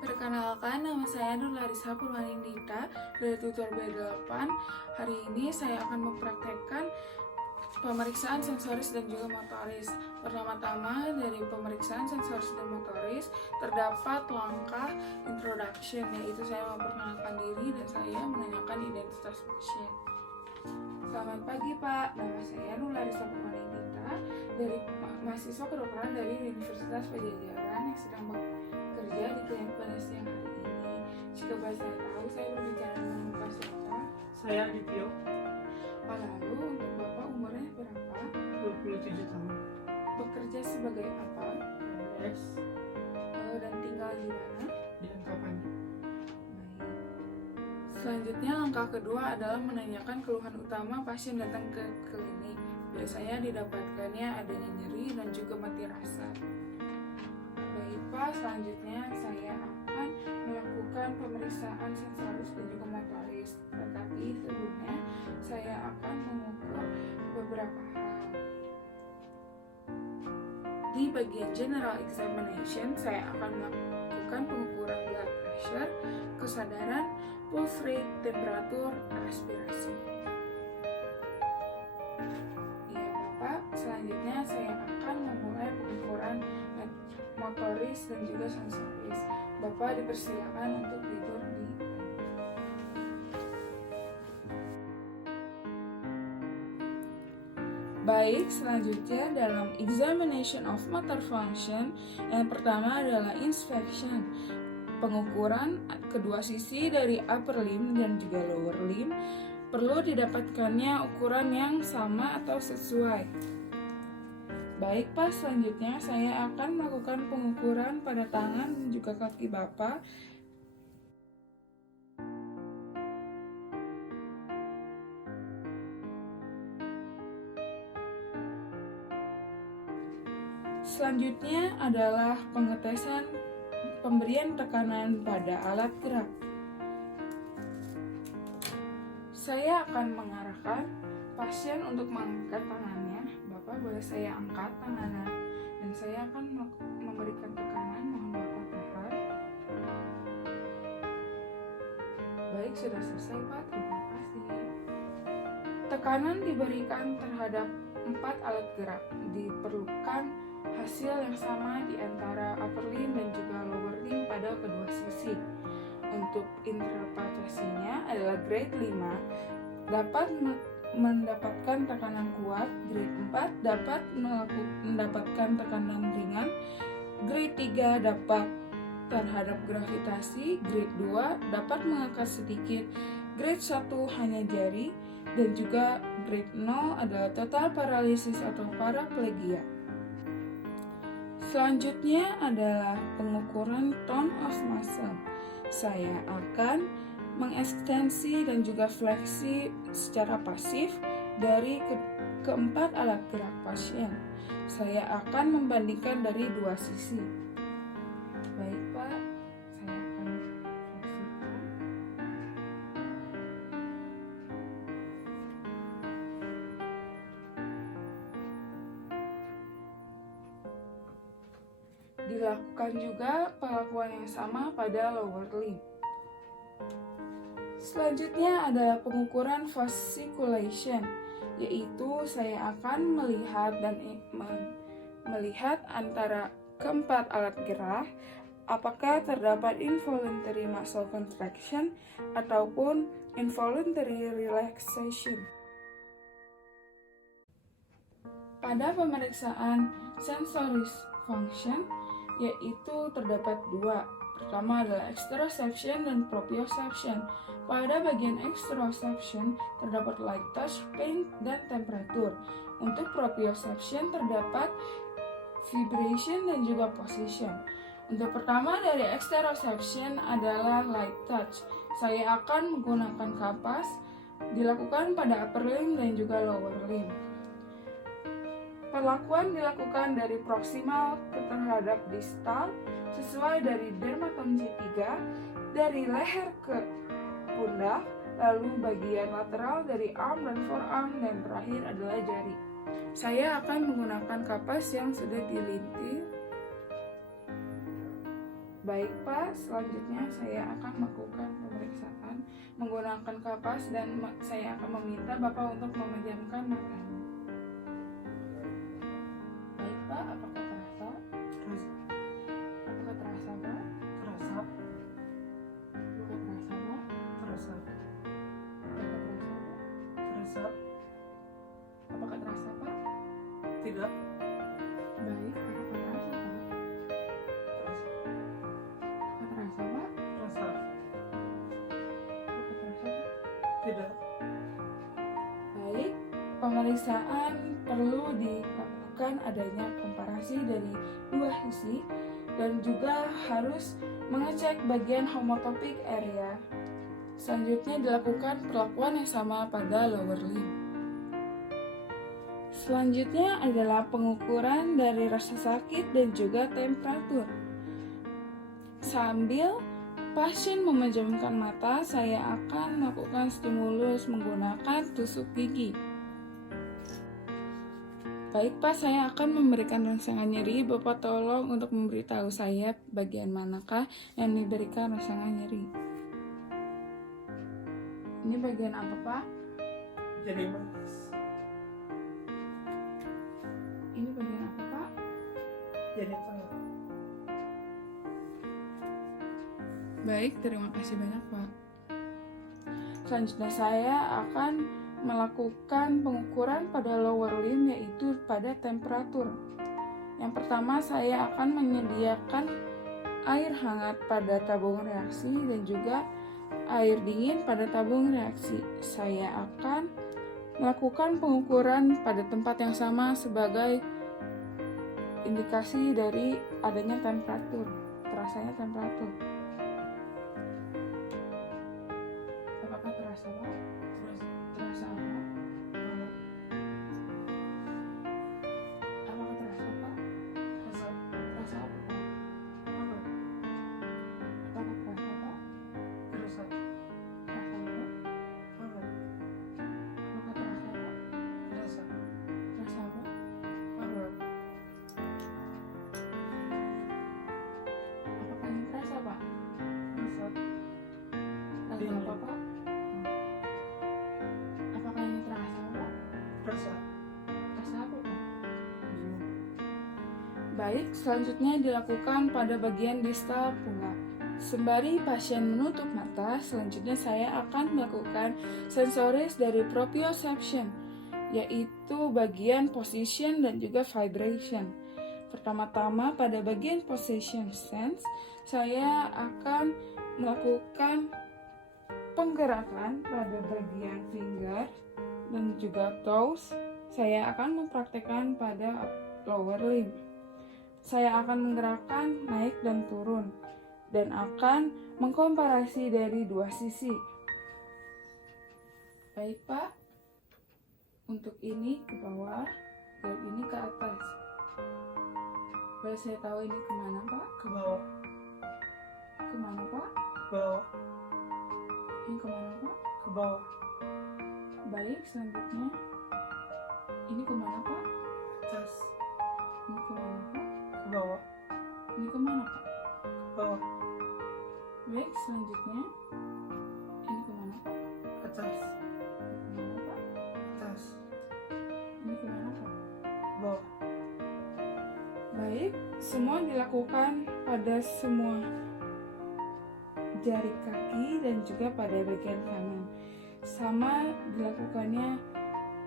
Perkenalkan, nama saya Nur Larissa Purwanindita dari tutor B8. Hari ini saya akan mempraktekkan pemeriksaan sensoris dan juga motoris. Pertama-tama dari pemeriksaan sensoris dan motoris terdapat langkah introduction, yaitu saya memperkenalkan diri dan saya menanyakan identitas pasien. Selamat pagi Pak, nama saya Nur Larissa Purwanindita dari mahasiswa kedokteran dari Universitas Pajajaran yang sedang bekerja di klinik pada siang hari ini. Jika saya tahu, saya berbicara dengan Bapak siapa? Saya Adityo, Lalu untuk Bapak umurnya berapa? 27 tahun, Bekerja sebagai apa? PNS, Dan tinggal di mana? di Antapani. Baik. Selanjutnya langkah kedua adalah menanyakan keluhan utama pasien datang ke klinik. Biasanya didapatkannya adanya nyeri dan juga mati rasa. Baik Pak, selanjutnya saya akan melakukan pemeriksaan sensoris dan juga motoris. Tetapi sebelumnya saya akan mengukur beberapa hal. Di bagian general examination, saya akan melakukan pengukuran blood pressure, kesadaran, pulse rate, temperatur, respirasi. Ya Bapak, selanjutnya saya akan memulai pengukuran motoris dan juga sensoris. Bapak dipersilakan untuk tidur di Baik, selanjutnya dalam examination of motor function, yang pertama adalah inspection, pengukuran kedua sisi dari upper limb dan juga lower limb. Perlu didapatkannya ukuran yang sama atau sesuai. Baik Pak, selanjutnya saya akan melakukan pengukuran pada tangan dan juga kaki Bapak. Selanjutnya adalah pengetesan pemberian tekanan pada alat gerak. Saya akan mengarahkan pasien untuk mengangkat tangannya. Bapak boleh saya angkat tangannya dan saya akan memberikan tekanan. Mohon Bapak tahan. Baik, sudah selesai Pak. Terima kasih. Tekanan diberikan terhadap 4 alat gerak. Diperlukan hasil yang sama di antara upper limb dan juga lower limb pada kedua sisi. Untuk interpretasinya adalah grade 5 dapat mendapatkan tekanan kuat, grade 4 dapat mendapatkan tekanan ringan, grade 3 dapat terhadap gravitasi, grade 2 dapat mengangkat sedikit, grade 1 hanya jari, dan juga grade 0 adalah total paralisis atau paraplegia. Selanjutnya adalah pengukuran tone of muscle. Saya akan mengekstensi dan juga fleksi secara pasif dari keempat alat gerak pasien. Saya akan membandingkan dari dua sisi. Baik Pak, saya akan fleksikan. Dilakukan juga pengakuan yang sama pada lower limb. Selanjutnya adalah pengukuran fasciculation, yaitu saya akan melihat antara keempat alat gerak apakah terdapat involuntary muscle contraction ataupun involuntary relaxation. Pada pemeriksaan sensoris function, yaitu terdapat dua. Pertama adalah exteroception dan proprioception. Pada bagian exteroception terdapat light touch, pain, dan temperatur. Untuk proprioception terdapat vibration dan juga position. Untuk pertama dari exteroception adalah light touch. Saya akan menggunakan kapas, dilakukan pada upper limb dan juga lower limb. Perlakuan dilakukan dari proksimal terhadap distal sesuai dari dermatom G3, dari leher ke pundak, lalu bagian lateral dari arm dan forearm, dan terakhir adalah jari. Saya akan menggunakan kapas yang sudah dilintir Baik Pak, selanjutnya saya akan melakukan pemeriksaan menggunakan kapas dan saya akan meminta Bapak untuk memejamkan matanya. Baik Pak, apakah terasa? Terasa. Apakah terasa Pak? Terasa. Apakah terasa Pak? Terasa. Apakah terasa Pak? Terasa. Apakah terasa Pak? Tidak. Baik, apakah terasa Pak? Terasa. Apakah terasa Pak? Terasa. Apakah terasa Pak? Tidak. Baik, pemeriksaan perlu dilakukan adanya komparasi dari dua sisi dan juga harus mengecek bagian homotopik area. Selanjutnya dilakukan perlakuan yang sama pada lower limb. Selanjutnya adalah pengukuran dari rasa sakit dan juga temperatur. Sambil pasien memejamkan mata, saya akan melakukan stimulus menggunakan tusuk gigi. Baik Pak, saya akan memberikan rangsangan nyeri. Bapak tolong untuk memberitahu saya bagian manakah yang diberikan rangsangan nyeri. Ini bagian apa Pak? Jadi manis. Ini bagian apa Pak? Jadi tengah. Baik, terima kasih banyak Pak. Selanjutnya saya akan melakukan pengukuran pada lower limb yaitu pada temperatur. Yang pertama saya akan menyediakan air hangat pada tabung reaksi dan juga air dingin pada tabung reaksi. Saya akan melakukan pengukuran pada tempat yang sama sebagai indikasi dari adanya temperatur, terasanya temperatur. Apakah terasa Pak? Terasa apa? Apakah terasa Pak? Terasa. Terasa apa Pak? Hangat. Apakah terasa Pak? Terasa. Terasa apa? Hangat. Apakah terasa Pak? Terasa. Terasa apa? Hangat. Apakah ini terasa Pak? Terasa. Terasa Dingin. apa Pak? Apakah ini terasa Pak? Terasa. Terasa apa Pak? Dingin. Baik, selanjutnya dilakukan pada bagian distal punggung. Sembari pasien menutup mata, selanjutnya saya akan melakukan sensoris dari proprioception, yaitu bagian position dan juga vibration. Pertama-tama pada bagian position sense, saya akan melakukan penggerakan pada bagian finger dan juga toes. Saya akan mempraktekkan pada lower limb. Saya akan menggerakkan naik dan turun dan akan mengkomparasi dari dua sisi. Baik Pak, untuk ini ke bawah dan ini ke atas. Boleh saya tahu ini kemana Pak? Ke bawah. Kemana Pak? Ke bawah. Ini kemana Pak? Ke bawah. Baik, selanjutnya ini kemana Pak? Atas. Ini kemana Pak? Ke bawah. Ini kemana Pak? Ke bawah. Baik, selanjutnya ini kemana Pak? Atas. Ini kemana Pak? Atas. Ini kemana Pak? Ke bawah. Baik, semua dilakukan pada semua jari kaki dan juga pada bagian kanan. Sama dilakukannya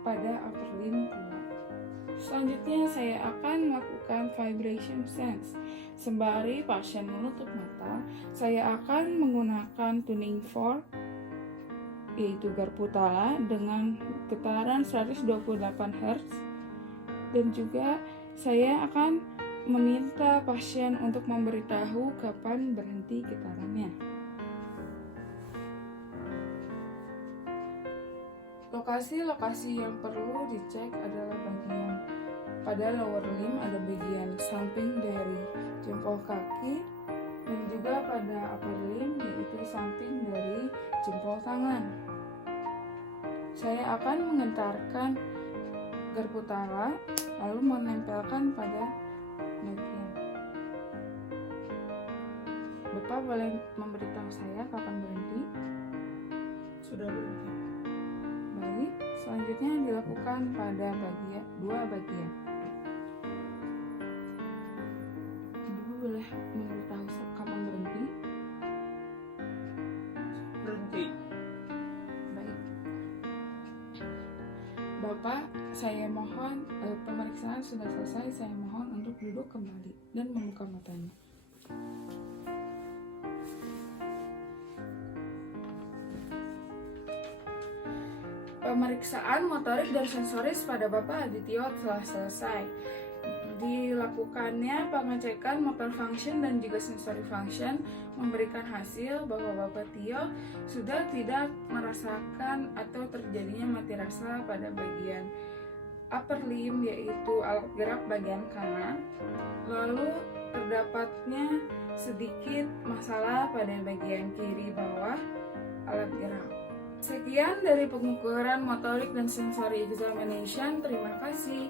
pada upper limb pula. Selanjutnya saya akan melakukan vibration sense. Sembari pasien menutup mata, saya akan menggunakan tuning fork yaitu Garputala dengan getaran 128 Hz dan juga saya akan meminta pasien untuk memberitahu kapan berhenti getarannya. Lokasi-lokasi yang perlu dicek adalah bagian pada lower limb, ada bagian samping dari jempol kaki dan juga pada upper limb yaitu samping dari jempol tangan. Saya akan menggentarkan Garputala lalu menempelkan pada bagian. Bapak boleh memberitahu saya kapan berhenti? Sudah berhenti. Baik, selanjutnya dilakukan pada dua bagian. Ibu boleh memberitahu kapan berhenti? Berhenti. Baik. Bapak, saya mohon pemeriksaan sudah selesai. Saya mohon untuk duduk kembali dan membuka matanya. Pemeriksaan motorik dan sensoris pada Bapak Adityo telah selesai. Dilakukannya pengecekan motor function dan juga sensory function memberikan hasil bahwa Bapak Tio sudah tidak merasakan atau terjadinya mati rasa pada bagian upper limb, yaitu alat gerak bagian kanan. Lalu terdapatnya sedikit masalah pada bagian kiri bawah alat gerak. Sekian dari pengukuran motorik dan sensory examination. Terima kasih.